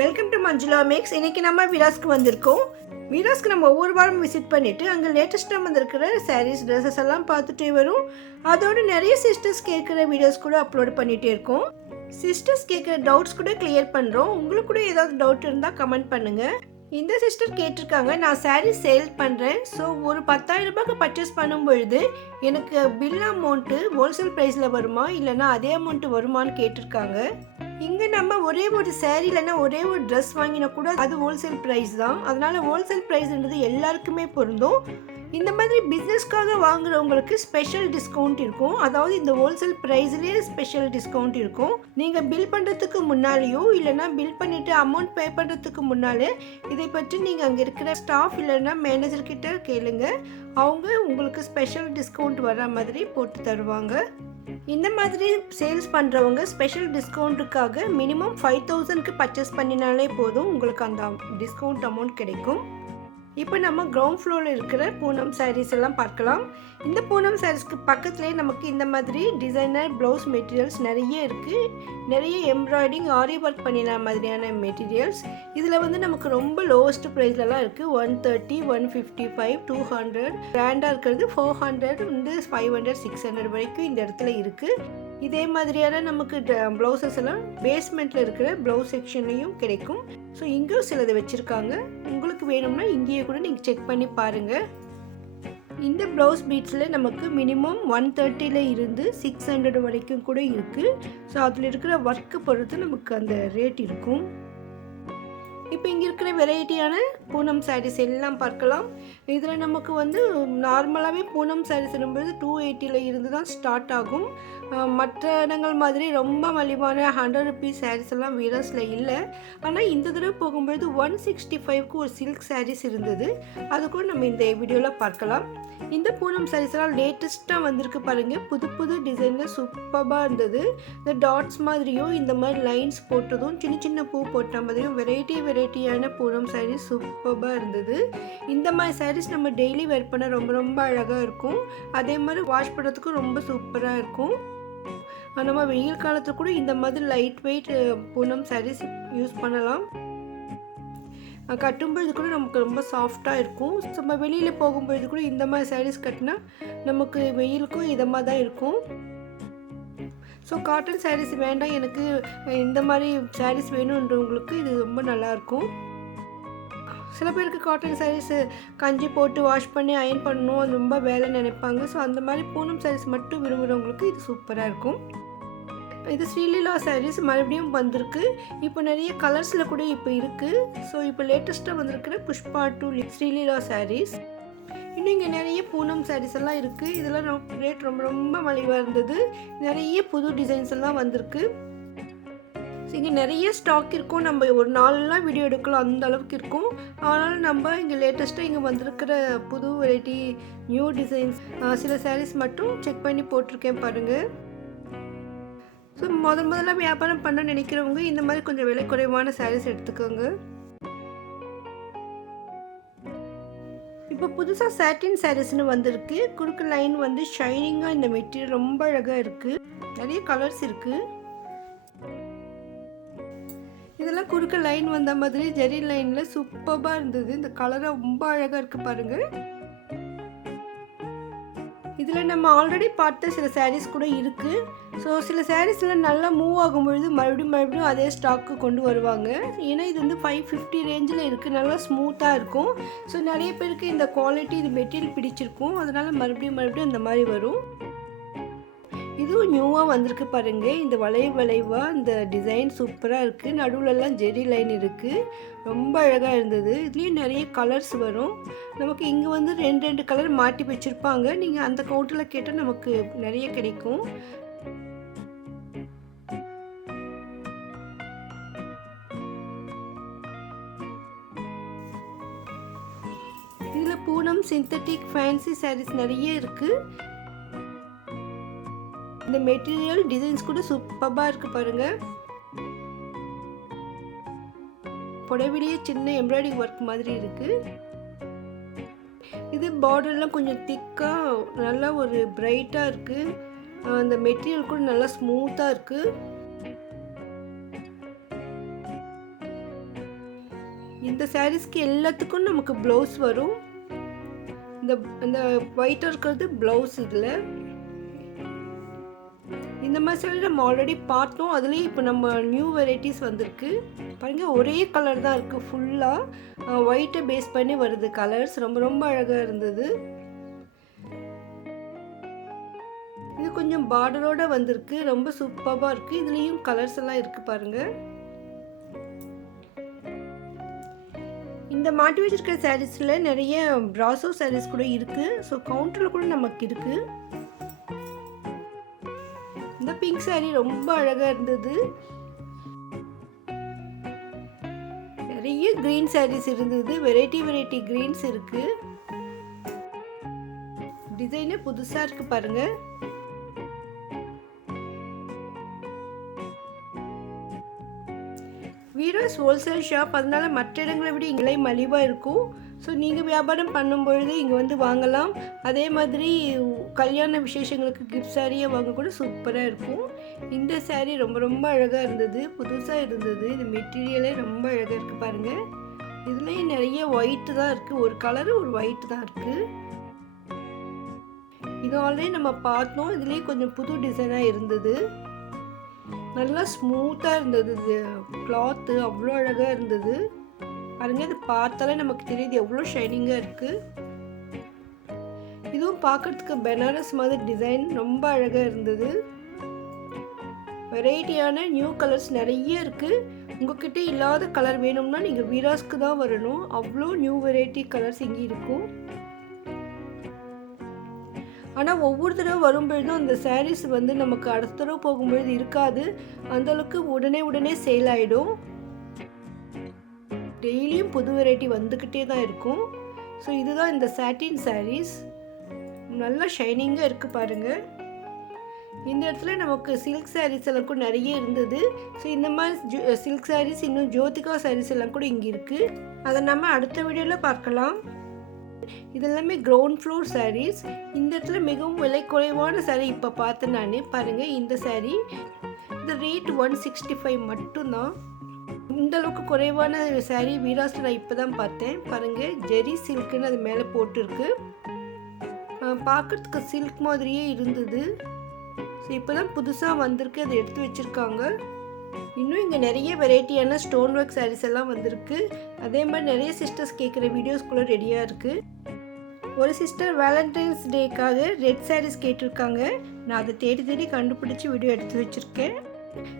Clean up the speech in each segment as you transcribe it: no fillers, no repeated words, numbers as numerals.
Welcome to Manjula maths. இன்றைக்கி நம்ம விலாஸ்க்கு வந்திருக்கோம். விலாஸ்க்கு நம்ம ஒவ்வொரு வாரம் விசிட் பண்ணிவிட்டு அங்கே லேட்டஸ்ட்டாக வந்திருக்கிற சாரீஸ் ட்ரெஸ்ஸஸ் எல்லாம் பார்த்துட்டே வரும். அதோடு நிறைய சிஸ்டர்ஸ் கேட்குற வீடியோஸ் கூட அப்லோட் பண்ணிகிட்டே இருக்கோம். சிஸ்டர்ஸ் கேட்குற டவுட்ஸ் கூட கிளியர் பண்ணுறோம். உங்களுக்கு கூட ஏதாவது டவுட் இருந்தால் கமெண்ட் பண்ணுங்கள். இந்த சிஸ்டர் கேட்டிருக்காங்க, நான் சாரீ சேல் பண்ணுறேன். ஸோ ஒரு 10,000 ரூபாய்க்கு பர்ச்சேஸ் பண்ணும் பொழுது எனக்கு பில் அமௌண்ட்டு ஹோல்சேல் ப்ரைஸில் வருமா இல்லைனா அதே அமௌண்ட்டு வருமானு கேட்டிருக்காங்க. இங்கே நம்ம ஒரே ஒரு சேரீ இல்லைன்னா ஒரே ஒரு ட்ரெஸ் வாங்கினா கூட அது ஹோல்சேல் ப்ரைஸ் தான். அதனால் ஹோல்சேல் ப்ரைஸ்ன்றது எல்லாருக்குமே பொருந்தும். இந்த மாதிரி பிஸ்னஸ்க்காக வாங்குறவங்களுக்கு ஸ்பெஷல் டிஸ்கவுண்ட் இருக்கும். அதாவது இந்த ஹோல்சேல் ப்ரைஸ்லேயே ஸ்பெஷல் டிஸ்கவுண்ட் இருக்கும். நீங்கள் பில் பண்ணுறதுக்கு முன்னாலேயோ இல்லைனா பில் பண்ணிவிட்டு அமௌண்ட் பே பண்ணுறதுக்கு முன்னாலே இதை பற்றி நீங்கள் அங்கே இருக்கிற ஸ்டாஃப் இல்லைன்னா மேனேஜர்கிட்ட கேளுங்க. அவங்க உங்களுக்கு ஸ்பெஷல் டிஸ்கவுண்ட் வர மாதிரி போட்டு தருவாங்க. இந்த மாதிரி சேல்ஸ் பண்ணுறவங்க ஸ்பெஷல் டிஸ்கவுண்ட்டுக்காக மினிமம் 5,000க்கு பர்ச்சேஸ் பண்ணினாலே போதும், உங்களுக்கு அந்த டிஸ்கவுண்ட் அமௌண்ட் கிடைக்கும். இப்போ நம்ம கிரவுண்ட் ஃப்ளோரில் இருக்கிற பூனம் சாரீஸ் எல்லாம் பார்க்கலாம். இந்த பூனம் சாரீஸ்க்கு பக்கத்துலேயே நமக்கு இந்த மாதிரி டிசைனர் ப்ளவுஸ் மெட்டீரியல்ஸ் நிறைய இருக்குது. நிறைய எம்ப்ராய்டிங் ஆரி ஒர்க் பண்ணின மாதிரியான மெட்டீரியல்ஸ். இதில் வந்து நமக்கு ரொம்ப லோவஸ்ட் ப்ரைஸ்லலாம் இருக்குது. 130, 155, 200, பிராண்டாக இருக்கிறது 400, 500, 600 வரைக்கும் இந்த இடத்துல இருக்குது. இதே மாதிரியான நமக்கு ப்ளவுசஸ் எல்லாம் பேஸ்மெண்ட்டில் இருக்கிற ப்ளவுஸ் செக்ஷன்லேயும் கிடைக்கும். ஸோ இங்கேயும் சிலது வச்சுருக்காங்க. உங்களுக்கு வேணும்னா இங்கேயே கூட நீங்கள் செக் பண்ணி பாருங்கள். இந்த ப்ளவுஸ் பீட்ஸில் நமக்கு மினிமம் 130 இருந்து 600 வரைக்கும் கூட இருக்குது. ஸோ அதில் இருக்கிற ஒர்க்கு பொறுத்து நமக்கு அந்த ரேட் இருக்கும். இப்போ இங்கே இருக்கிற வெரைட்டியான பூனம் சாரீஸ் எல்லாம் பார்க்கலாம். இதில் நமக்கு வந்து நார்மலாகவே பூனம் சாரீஸ் என்பது 280 இருந்து தான் ஸ்டார்ட் ஆகும். மற்ற இடங்கள் மாதிரி ரொம்ப மலிவான 100 rupees சாரீஸ் எல்லாம் வீரஸில் இல்லை. ஆனால் இந்த தடவை போகும்பொழுது 165க்கு ஒரு சில்க் சாரீஸ் இருந்தது. அது கூட நம்ம இந்த வீடியோவில் பார்க்கலாம். இந்த பூனம் சாரீஸ் எல்லாம் லேட்டஸ்ட்டாக வந்திருக்கு பாருங்கள். புது புது டிசைனில் சூப்பராக இருந்தது. இந்த டாட்ஸ் மாதிரியும் இந்த மாதிரி லைன்ஸ் போட்டதும் சின்ன சின்ன பூ போட்ட மாதிரியும் வெரைட்டியான பூனம் சாரீஸ் சூப்பராக இருந்தது. இந்த மாதிரி சாரீஸ் நம்ம டெய்லி வேர் பண்ண ரொம்ப அழகாக இருக்கும். அதே மாதிரி வாஷ் பண்ணுறதுக்கும் ரொம்ப சூப்பராக இருக்கும். நம்ம வெயில் காலத்தில் கூட இந்த மாதிரி light weight Poonam saris use பண்ணலாம். கட்டும்பொழுது கூட நமக்கு ரொம்ப சாஃப்டாக இருக்கும். நம்ம வெளியில் போகும்பொழுது கூட இந்த மாதிரி சாரீஸ் கட்டினா நமக்கு வெயிலுக்கும் இதமாக தான் இருக்கும். ஸோ காட்டன் சாரீஸ் வேண்டாம், எனக்கு இந்த மாதிரி சாரீஸ் வேணுன்றவங்களுக்கு இது ரொம்ப நல்லாயிருக்கும். சில பேருக்கு காட்டன் சாரீஸ் கஞ்சி போட்டு வாஷ் பண்ணி அயன் பண்ணணும், அது ரொம்ப வேலை நினைப்பாங்க. ஸோ அந்த மாதிரி பூனம் சாரீஸ் மட்டும் விரும்புகிறவங்களுக்கு இது சூப்பராக இருக்கும். இது ஸ்ரீலீலா சாரீஸ் மறுபடியும் வந்திருக்கு. இப்போ நிறைய கலர்ஸில் கூட இப்போ இருக்குது. ஸோ இப்போ லேட்டஸ்ட்டாக வந்திருக்கிற புஷ்பா 2 ஸ்ரீலீலா சாரீஸ். இன்னும் இங்கே நிறைய பூனம் சாரீஸ் எல்லாம் இருக்குது. இதெல்லாம் ரேட் ரொம்ப மலிவாக இருந்தது. நிறைய புது டிசைன்ஸ் எல்லாம் வந்திருக்கு. ஸோ இங்கே நிறைய ஸ்டாக் இருக்கும். நம்ம ஒரு நாளெலாம் வீடியோ எடுக்கலாம், அந்த அளவுக்கு இருக்கும். ஆனால் நம்ம இங்கே லேட்டஸ்ட்டாக இங்கே வந்திருக்கிற புது வெரைட்டி நியூ டிசைன்ஸ் சில சாரீஸ் மட்டும் செக் பண்ணி போட்டிருக்கேன் பாருங்கள். ஸோ முதல்ல வியாபாரம் பண்ண நினைக்கிறவங்க இந்த மாதிரி கொஞ்சம் விலை குறைவான சாரீஸ் எடுத்துக்கோங்க. இப்போ புதுசாக சாட்டின் சாரீஸ்னு வந்திருக்கு. குறுக்கு லைன் வந்து ஷைனிங்காக இந்த மெட்டீரியல் ரொம்ப அழகாக இருக்குது. நிறைய கலர்ஸ் இருக்குது. இதெல்லாம் குறுக்கு லைன் வந்த மாதிரி ஜெரி லைனில் சூப்பராக இருந்தது. இந்த கலரை ரொம்ப அழகாக இருக்குது பாருங்கள். இதில் நம்ம ஆல்ரெடி பார்த்த சில சாரீஸ் கூட இருக்குது. ஸோ சில சாரீஸ்லாம் நல்லா மூவ் ஆகும்பொழுது மறுபடியும் அதே ஸ்டாக்கு கொண்டு வருவாங்க. ஏன்னா இது வந்து 550 ரேஞ்சில் இருக்குது. நல்லா ஸ்மூத்தாக இருக்கும். ஸோ நிறைய பேருக்கு இந்த குவாலிட்டி இது மெட்டீரியல் பிடிச்சிருக்கும். அதனால் மறுபடியும் இந்த மாதிரி வரும். இதுவும் நியூவாக வந்திருக்கு பாருங்கள். இந்த வளைவாக இந்த டிசைன் சூப்பராக இருக்குது. நடுவிலலாம் ஜெரி லைன் இருக்குது. ரொம்ப அழகாக இருந்தது. இதுலேயும் நிறைய கலர்ஸ் வரும். நமக்கு இங்கே வந்து 2 கலர் மாட்டி வச்சுருப்பாங்க. நீங்கள் அந்த கவுண்டரில் கேட்டால் நமக்கு நிறைய கிடைக்கும். இதில் பூனம் சிந்தட்டிக் ஃபேன்சி சாரீஸ் நிறைய இருக்குது. இந்த மெட்டீரியல் டிசைன்ஸ் கூட சூப்பராக இருக்குது பாருங்கள். புடவையிலேயே சின்ன எம்ப்ராய்டிங் ஒர்க் மாதிரி இருக்குது. இது பார்டர்லாம் கொஞ்சம் திக்காக நல்லா ஒரு பிரைட்டாக இருக்குது. அந்த மெட்டீரியல் கூட நல்லா ஸ்மூத்தாக இருக்குது. இந்த சாரீஸ்க்கு எல்லாத்துக்கும் நமக்கு ப்ளவுஸ் வரும். இந்த ஒயிட்டாக இருக்கிறது ப்ளவுஸ். இதில் இந்த மாதிரி சாரி நம்ம ஆல்ரெடி பார்த்தோம். அதுலேயும் இப்போ நம்ம நியூ வெரைட்டிஸ் வந்திருக்கு பாருங்கள். ஒரே கலர் தான் இருக்குது, ஃபுல்லாக ஒயிட்டை பேஸ் பண்ணி வருது கலர்ஸ். ரொம்ப ரொம்ப அழகாக இருந்தது. இது கொஞ்சம் பார்டரோடு வந்திருக்கு, ரொம்ப சூப்பராக இருக்குது. இதுலேயும் கலர்ஸ் எல்லாம் இருக்குது பாருங்கள். இந்த மாட்டி வச்சிருக்கிற சாரீஸில் நிறைய பிராசோ சாரீஸ் கூட இருக்குது. ஸோ கவுண்டரில் கூட நமக்கு இருக்குது. இந்த பிங்க் சாரீ ரொம்ப அழகாக இருந்தது. நிறைய கிரீன் சாரீஸ் இருந்தது. வெரைட்டி கிரீன்ஸ் இருக்குது. டிசைனே புதுசாக இருக்குது பாருங்கள். வீராஸ் ஹோல்சேல் ஷாப், அதனால மற்ற இடங்களை விட இங்கே மலிவாக இருக்கும். ஸோ நீங்கள் வியாபாரம் பண்ணும்பொழுது இங்கே வந்து வாங்கலாம். அதே மாதிரி கல்யாண விசேஷங்களுக்கு கிஃப்ட் சாரியை வாங்க கூட சூப்பராக இருக்கும். இந்த சாரீ ரொம்ப ரொம்ப அழகாக இருந்தது, புதுசாக இருந்தது. இது மெட்டீரியலே ரொம்ப அழகாக இருக்குது பாருங்கள். இதுலேயும் நிறைய ஒயிட்டு தான் இருக்குது, ஒரு கலரு ஒரு ஒயிட்டு தான் இருக்குது. இது ஆல்ரெடி நம்ம பார்த்தோம். இதுலேயே கொஞ்சம் புது டிசைனாக இருந்தது. நல்லா ஸ்மூத்தாக இருந்தது. இது கிளாத்து அவ்வளோ அழகாக இருந்தது பாருங்க. இது பார்த்தாலே நமக்கு தெரியுது எவ்வளோ ஷைனிங்காக இருக்குது. இதுவும் பார்க்கறதுக்கு பெனாரஸ் மாதிரி டிசைன் ரொம்ப அழகாக இருந்தது. வெரைட்டியான நியூ கலர்ஸ் நிறைய இருக்குது. உங்ககிட்ட இல்லாத கலர் வேணும்னா நீங்கள் வீராஸ்க்கு தான் வரணும். அவ்வளோ நியூ வெரைட்டி கலர்ஸ் இங்கே இருக்கும். ஆனால் ஒவ்வொரு தடவை வரும்பொழுதும் அந்த சாரீஸ் வந்து நமக்கு அடுத்த தடவை போகும்பொழுது இருக்காது. அந்தளவுக்கு உடனே சேல் ஆகிடும். டெய்லியும் புது வெரைட்டி வந்துக்கிட்டே தான் இருக்கும். ஸோ இதுதான் இந்த சாட்டின் சாரீஸ். நல்லா ஷைனிங்காக இருக்குது பாருங்கள். இந்த இடத்துல நமக்கு சில்க் சாரீஸ் எல்லாம் கூட நிறைய இருந்தது. ஸோ இந்த மாதிரி சில்க் சாரீஸ், இன்னும் ஜோதிகா சாரீஸ் எல்லாம் கூட இங்கே இருக்குது. அதை நம்ம அடுத்த வீடியோவில் பார்க்கலாம். இதெல்லாமே கிரவுண்ட் ஃப்ளோர் சாரீஸ். இந்த இடத்துல மிகவும் விலை குறைவான சாரீ இப்போ பார்த்தேன் நான். பாருங்கள் இந்த சாரீ, இந்த ரேட் 165 மட்டும்தான். இந்த அளவுக்கு குறைவான சாரீ வீராஸில் நான் இப்போ தான் பார்த்தேன். பாருங்கள், ஜெரி சில்க்குன்னு அது மேலே போட்டிருக்கு. பார்க்குறதுக்கு சில்க் மாதிரியே இருந்தது. ஸோ இப்போ தான் புதுசாக வந்திருக்கு, அதை எடுத்து வச்சுருக்காங்க. இன்னும் இங்கே நிறைய வெரைட்டியான ஸ்டோன் ஒர்க் சாரீஸ் எல்லாம் வந்திருக்கு. அதே மாதிரி நிறைய சிஸ்டர்ஸ் கேட்குற வீடியோஸ்குள்ளே ரெடியாக இருக்குது. ஒரு சிஸ்டர் வேலண்டைன்ஸ் டேக்காக ரெட் சாரீஸ் கேட்டிருக்காங்க. நான் அதை தேடி கண்டுபிடிச்சி வீடியோ எடுத்து வச்சுருக்கேன்.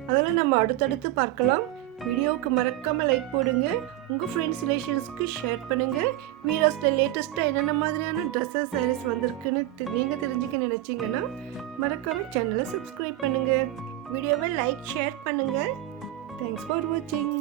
அதெல்லாம் நம்ம அடுத்தடுத்து பார்க்கலாம். வீடியோவுக்கு மறக்காமல் லைக் போடுங்க. உங்கள் ஃப்ரெண்ட்ஸ் ரிலேஷன்ஸ்க்கு ஷேர் பண்ணுங்கள். வீராஸில் லேட்டஸ்ட்டாக என்னென்ன மாதிரியான ட்ரெஸ்ஸஸ் சாரீஸ் வந்திருக்குன்னு நீங்கள் தெரிஞ்சுக்க நினச்சிங்கன்னா மறக்காமல் சேனலை சப்ஸ்கிரைப் பண்ணுங்கள். வீடியோவை லைக் ஷேர் பண்ணுங்கள். தேங்க்ஸ் ஃபார் வாட்சிங்.